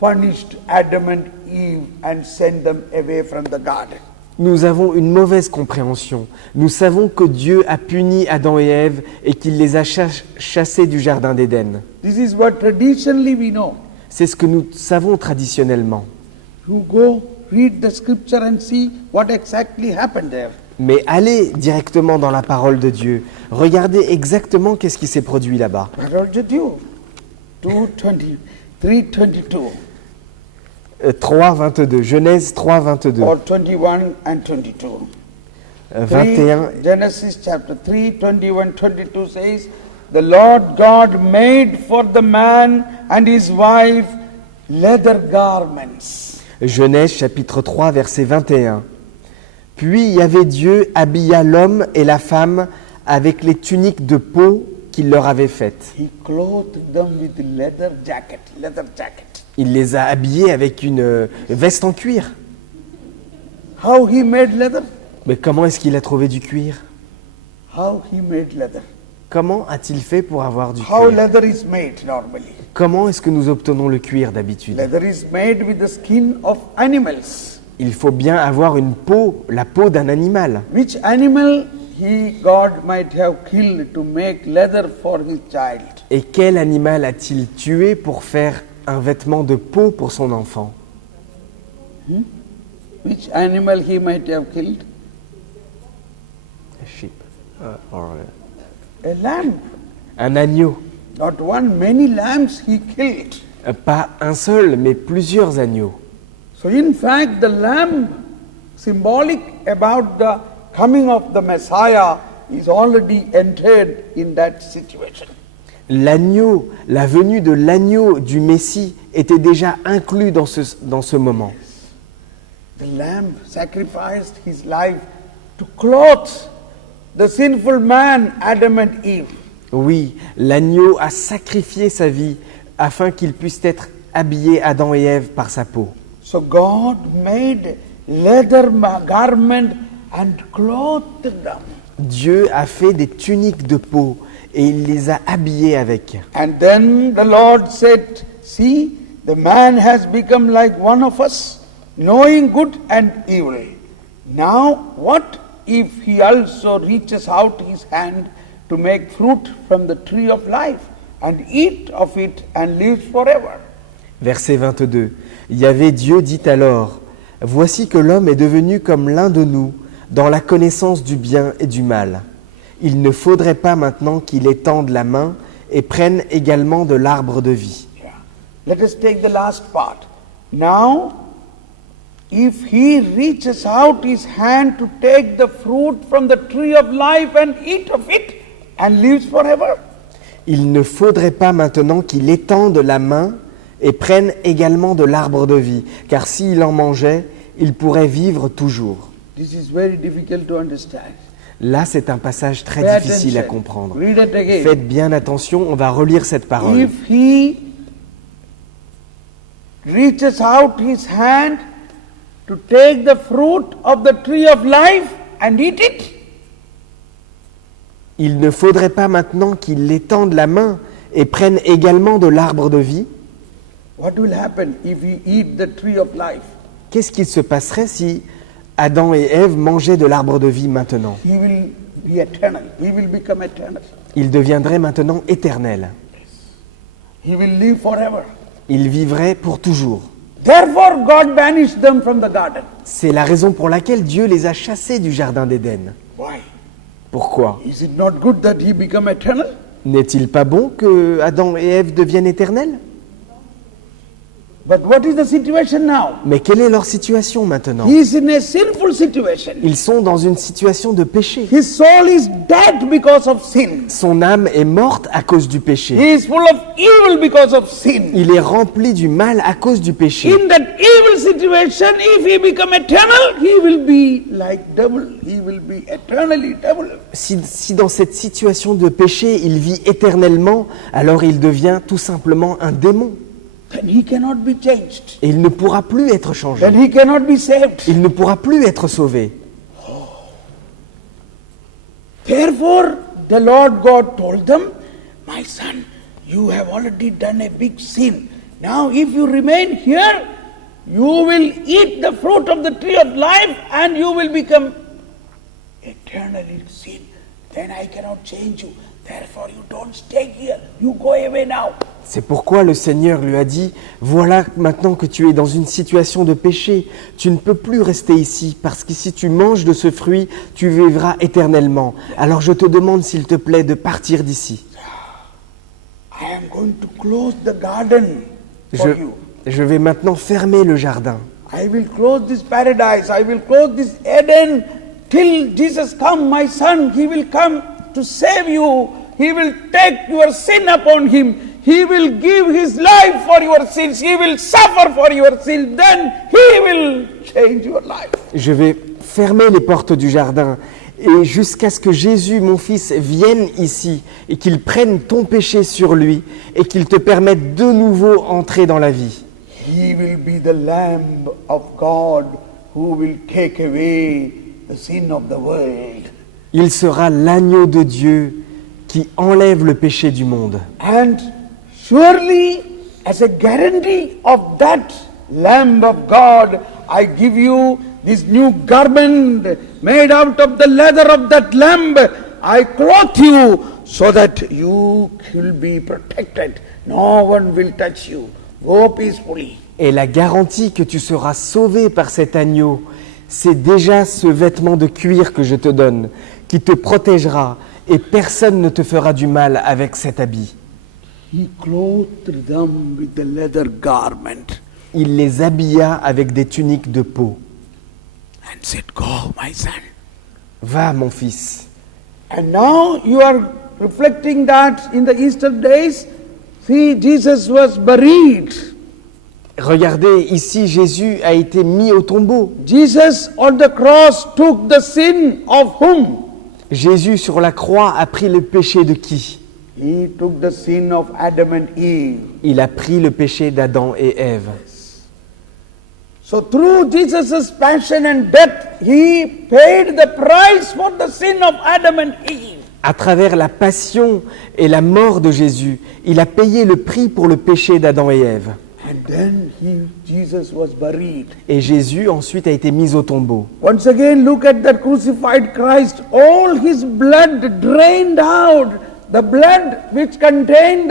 punished Adam and Eve and sent them away from the garden. Nous avons une mauvaise compréhension. Nous savons que Dieu a puni Adam et Ève et qu'il les a chassés du jardin d'Éden. This is what traditionally we know. C'est ce que nous savons traditionnellement. You go read the scripture and see what exactly happened there. Mais allez directement dans la parole de Dieu. Regardez exactement qu'est-ce qui s'est produit là-bas. I told you, 2:20, 3:22, 3, 22. Genèse 3, 22. or 21 and 22. 21. Genesis chapter 3, 21, 22 says, the Lord God made for the man and his wife leather garments. Genèse chapitre 3 verset 21. Puis Yahvé Dieu habilla l'homme et la femme avec les tuniques de peau qu'il leur avait faites. He clothed them with leather jacket. Il les a habillés avec une veste en cuir. How he made leather? Mais comment est-ce qu'il a trouvé du cuir? How he made leather? Comment a-t-il fait pour avoir du How cuir? leather is made normally? Comment est-ce que nous obtenons le cuir d'habitude? Leather is made with the skin of animals. Il faut bien avoir une peau, la peau d'un animal. Which animal God might have killed to make leather for his child? Et quel animal a-t-il tué pour faire un vêtement de peau pour son enfant? Which animal he might have killed? A sheep. Or A lamb. un agneau. Not one, many lambs he killed. Pas un seul, mais plusieurs agneaux. So in fact the lamb symbolic about the coming of the Messiah is already entered in that situation. L'agneau, la venue de l'agneau du Messie était déjà inclus dans ce moment. The lamb sacrificed his life to clothe the sinful man, Adam and Eve. Oui, l'agneau a sacrifié sa vie afin qu'il puisse être habillé Adam et Ève par sa peau. So God made leather garment and clothed them. Dieu a fait des tuniques de peau et il les a habillés avec. And then the Lord said, see, the man has become like one of us, knowing good and evil. Now what if he also reaches out his hand to make fruit from the tree of life and eat of it and lives forever? Verset 22. Yahvé Dieu dit alors, voici que l'homme est devenu comme l'un de nous dans la connaissance du bien et du mal. Il ne faudrait pas maintenant qu'il étende la main et prenne également de l'arbre de vie. Yeah. Let us take the last part. Now, if he reaches out his hand to take the fruit from the tree of life and eat of it and lives forever. Il ne faudrait pas maintenant qu'il étende la main et prenne également de l'arbre de vie, car s'il en mangeait, il pourrait vivre toujours. This is very difficult to understand. Là, c'est un passage très Pay difficile à attention. comprendre. Read it again. Faites bien attention, on va relire cette parole. If he reaches out his hand to take the fruit of the tree of life and eat it, Il ne faudrait pas maintenant qu'il étende la main et prenne également de l'arbre de vie. what will happen if he eat the tree of life? Qu'est-ce qu'il se passerait si Adam et Ève mangeaient de l'arbre de vie maintenant? He will be eternal. He will become eternal. Il deviendrait maintenant éternel. He will live forever. Il vivrait pour toujours. Therefore, God banished them from the garden. C'est la raison pour laquelle Dieu les a chassés du jardin d'Éden. Why? Pourquoi? Is it not good that he become eternal? N'est-il pas bon que Adam et Ève deviennent éternels? But what is the situation now? Mais quelle est leur situation maintenant? He is in a sinful situation. Ils sont dans une situation de péché. His soul is dead because of sin. Son âme est morte à cause du péché. He is full of evil because of sin. Il est rempli du mal à cause du péché. In that evil situation, if he become eternal, he will be like devil. He will be eternally devil. Si dans cette situation de péché, il vit éternellement, alors il devient tout simplement un démon. Then he cannot be changed. Et il ne pourra plus être changé. Then he cannot be saved. Il ne pourra plus être sauvé. Therefore, the Lord God told them, my son, you have already done a big sin. Now, if you remain here, you will eat the fruit of the tree of life and you will become eternally sin. Then I cannot change you. Therefore, you don't stay here. You go away now. C'est pourquoi le Seigneur lui a dit, voilà maintenant que tu es dans une situation de péché, tu ne peux plus rester ici, parce que si tu manges de ce fruit, tu vivras éternellement. Alors je te demande, s'il te plaît, de partir d'ici. I am going to close the garden for you. Je vais maintenant fermer le jardin. I will close this paradise. I will close this Eden till Jesus come, my son, he will come to save you. He will take your sin upon him. He will give his life for your sins. He will suffer for your sins. Then he will change your life. Je vais fermer les portes du jardin et jusqu'à ce que Jésus, mon fils, vienne ici et qu'il prenne ton péché sur lui et qu'il te permette de nouveau entrer dans la vie. He will be the Lamb of God who will take away the sin of the world. Il sera l'agneau de Dieu qui enlève le péché du monde. And surely, as a guarantee of that Lamb of God, I give you this new garment made out of the leather of that lamb. I clothe you so that you will be protected. No one will touch you. Go peacefully. Et la garantie que tu seras sauvé par cet agneau, c'est déjà ce vêtement de cuir que je te donne, qui te protégera et personne ne te fera du mal avec cet habit. He clothed them with the leather garment Il les habilla avec des tuniques de peau. and said, Go, my son. Va, mon fils. And now you are reflecting that in the Easter days, see, Jesus was buried. Regardez, ici, Jésus a été mis au tombeau. Jesus on the cross took the sin of whom? Jésus, sur la croix, a pris le péché de qui? He took the sin of Adam and Eve. Il a pris le péché d'Adam et Ève. So through Jesus' passion and death, he paid the price for the sin of Adam and Eve. À travers la passion et la mort de Jésus, il a payé le prix pour le péché d'Adam et Ève. And then Jesus was buried. Et Jésus ensuite a été mis au tombeau. Once again, look at that crucified Christ. All his blood drained out. The blood which contained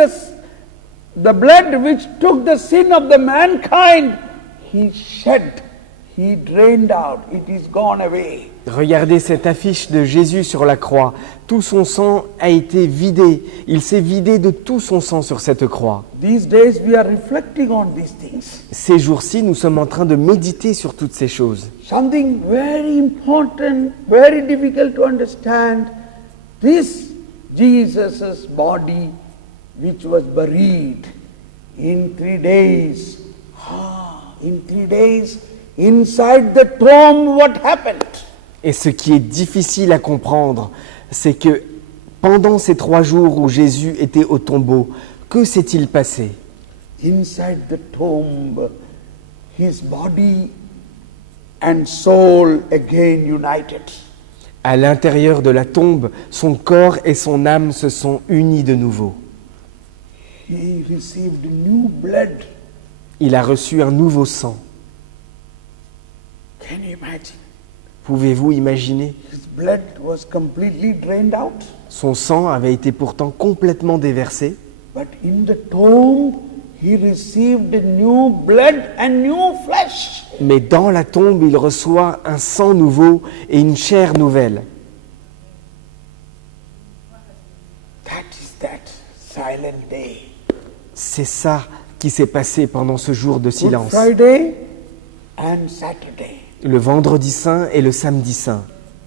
the blood which took the sin of the mankind, he shed, he drained out. It is gone away. Regardez cette affiche de Jésus sur la croix. Tout son sang a été vidé. Il s'est vidé de tout son sang sur cette croix. These days we are reflecting on these things. Ces jours-ci, nous sommes en train de méditer sur toutes ces choses. Something very important, very difficult to understand. This Jesus' body which was buried in 3 days. In 3 days, inside the tomb, what happened? Et ce qui est difficile à comprendre, c'est que pendant ces 3 jours où Jésus était au tombeau, que s'est-il passé? Inside the tomb, his body and soul again united. À l'intérieur de la tombe, son corps et son âme se sont unis de nouveau. He received new blood. Il a reçu un nouveau sang. Can you imagine? Pouvez-vous imaginer? His blood was completely drained out. Son sang avait été pourtant complètement déversé, But in the tomb, he received new blood and new flesh. mais dans la tombe, il reçoit un sang nouveau et une chair nouvelle. That is that silent day. C'est ça qui s'est passé pendant ce jour de Good silence. Friday and Saturday. Le vendredi saint et le samedi saint.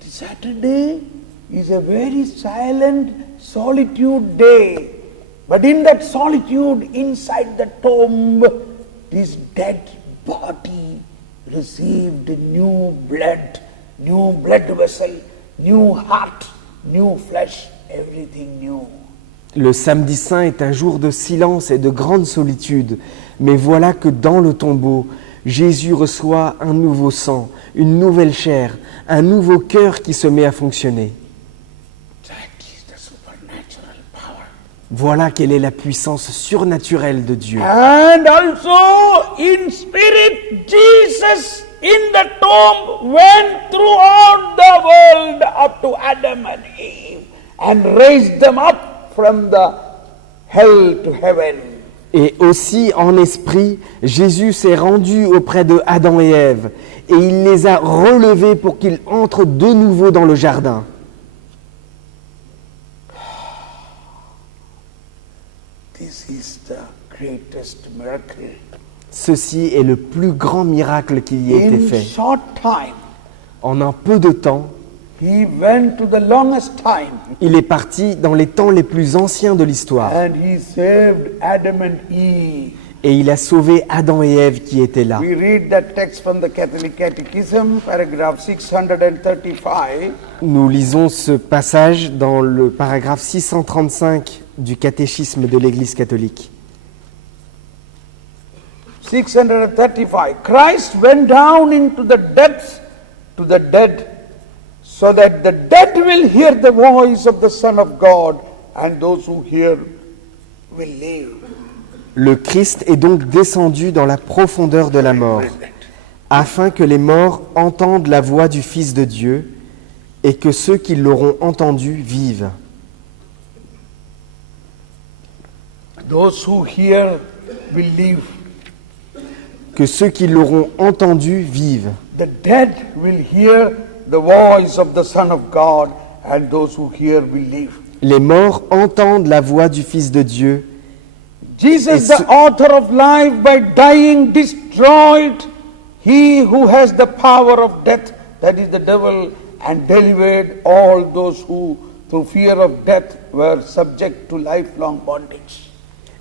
Saturday is a very silent solitude day. But in that solitude, inside the tomb, this dead body received new blood vessel, new heart, new flesh, everything new. Le samedi saint est un jour de silence et de grande solitude. Mais voilà que dans le tombeau, Jésus reçoit un nouveau sang, une nouvelle chair, un nouveau cœur qui se met à fonctionner. That is the supernatural power. Voilà quelle est la puissance surnaturelle de Dieu. And also in spirit, Jesus in the tomb went throughout the world up to Adam and Eve and raised them up from the hell to heaven. Et aussi en esprit, Jésus s'est rendu auprès de Adam et Ève et il les a relevés pour qu'ils entrent de nouveau dans le jardin. This is the greatest miracle. Ceci est le plus grand miracle qui y ait été In fait. short time, En un peu de temps, He went to the longest time Il est parti dans les temps les plus anciens de l'histoire. and he saved Adam and Eve. Et il a sauvé Adam et Ève qui étaient là. We read that text from the Catholic Catechism, paragraph 635. Nous lisons ce passage dans le paragraphe 635 du catéchisme de l'Église catholique. 635. Christ went down into the depths to the dead, so that the dead will hear the voice of the Son of God, and those who hear will live. Le Christ est donc descendu dans la profondeur de la mort, afin que les morts entendent la voix du Fils de Dieu, et que ceux qui l'auront entendu vivent. Those who hear will live. Que ceux qui l'auront entendu vivent. The dead will hear the voice of the Son of God, and those who hear will live. Les morts entendent la voix du Fils de Dieu. Jesus, the author of life, by dying destroyed he who has the power of death, that is the devil, and delivered all those who, through fear of death, were subject to lifelong bondage.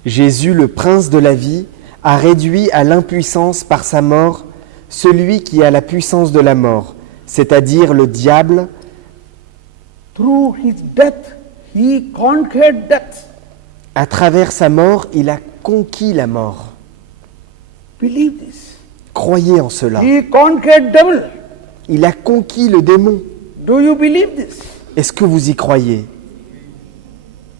Jésus, le prince de la vie, a réduit à l'impuissance par sa mort celui qui a la puissance de la mort, c'est-à-dire le diable. Through his death, he conquered death. À travers sa mort, il a conquis la mort. Believe this. Croyez en cela. He conquered devil. Il a conquis le démon. Do you believe this? Est-ce que vous y croyez?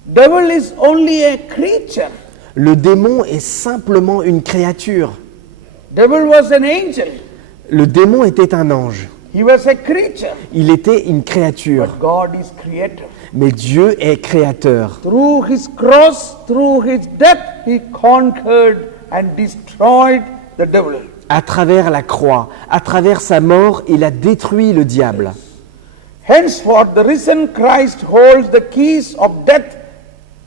Devil is only a creature. Le démon est simplement une créature. Devil was an angel. Le démon était un ange. He was a creature. Il était une créature. But God is creator. Mais Dieu est créateur. Through his cross, through his death, he conquered and destroyed the devil. À travers la croix, à travers sa mort, il a détruit le diable. Henceforth, the risen Christ holds the keys of death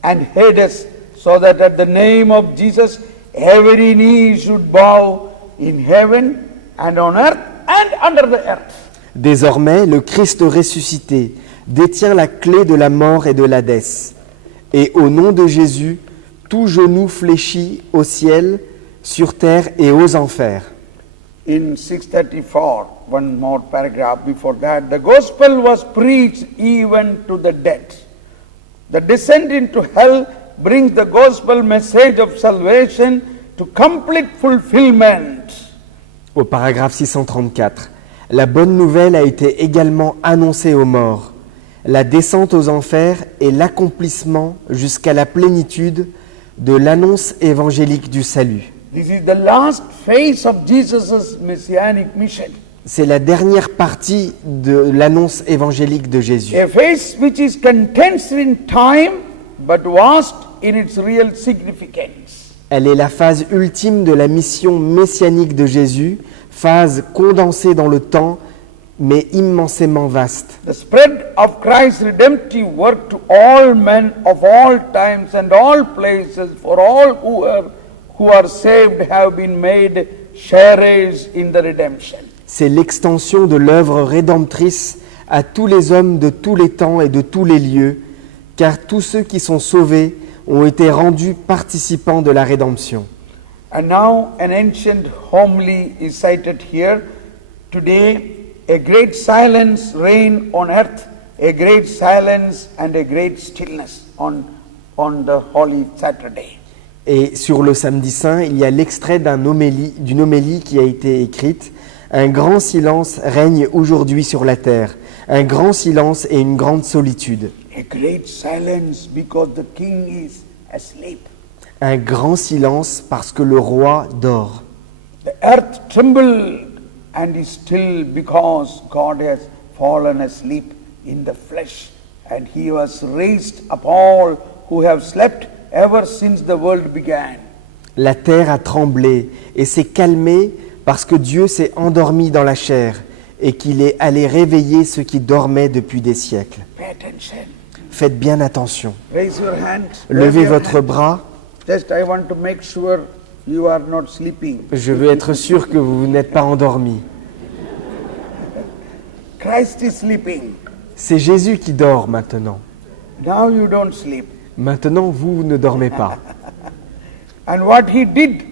and Hades, so that at the name of Jesus, every knee should bow in heaven and on earth and under the earth. Désormais, le Christ ressuscité détient la clé de la mort et de l'Hadès. Et au nom de Jésus, tout genou fléchit au ciel, sur terre et aux enfers. In 634, one more paragraph before that, the gospel was preached even to the dead. The descent into hell brings the gospel message of salvation to complete fulfillment. Au paragraphe 634, la bonne nouvelle a été également annoncée aux morts. La descente aux enfers est l'accomplissement jusqu'à la plénitude de l'annonce évangélique du salut. This is the last phase of Jesus' messianic mission. C'est la dernière partie de l'annonce évangélique de Jésus. A phase which is condensed in time but vast in its real significance. Elle est la phase ultime de la mission messianique de Jésus, phase condensée dans le temps, mais immensément vaste. The spread of Christ's redemptive work to all men of all times and all places, for all who are saved have been made sharers in the redemption. C'est l'extension de l'œuvre rédemptrice à tous les hommes de tous les temps et de tous les lieux, car tous ceux qui sont sauvés ont été rendus participants de la rédemption. And now an ancient homily is cited here. Today a great silence reign on earth, a great silence and a great stillness on the Holy Saturday. Et sur le samedi saint, il y a l'extrait d'une homélie qui a été écrite. Un grand silence règne aujourd'hui sur la terre, un grand silence et une grande solitude. A great silence because the king is asleep. Un grand silence parce que le roi dort. The earth trembled and is still because God has fallen asleep in the flesh, and he was raised up all who have slept ever since the world began. La terre a tremblé et s'est calmée parce que Dieu s'est endormi dans la chair et qu'il est allé réveiller ceux qui dormaient depuis des siècles. Pay attention. Faites bien attention. Raise your hand. Levez Raise your votre hand. bras. Just I want to make sure you are not sleeping. Je veux être sûr que vous n'êtes pas endormis. Christ is sleeping. C'est Jésus qui dort maintenant. Now you don't sleep. Maintenant, vous ne dormez pas. And what he did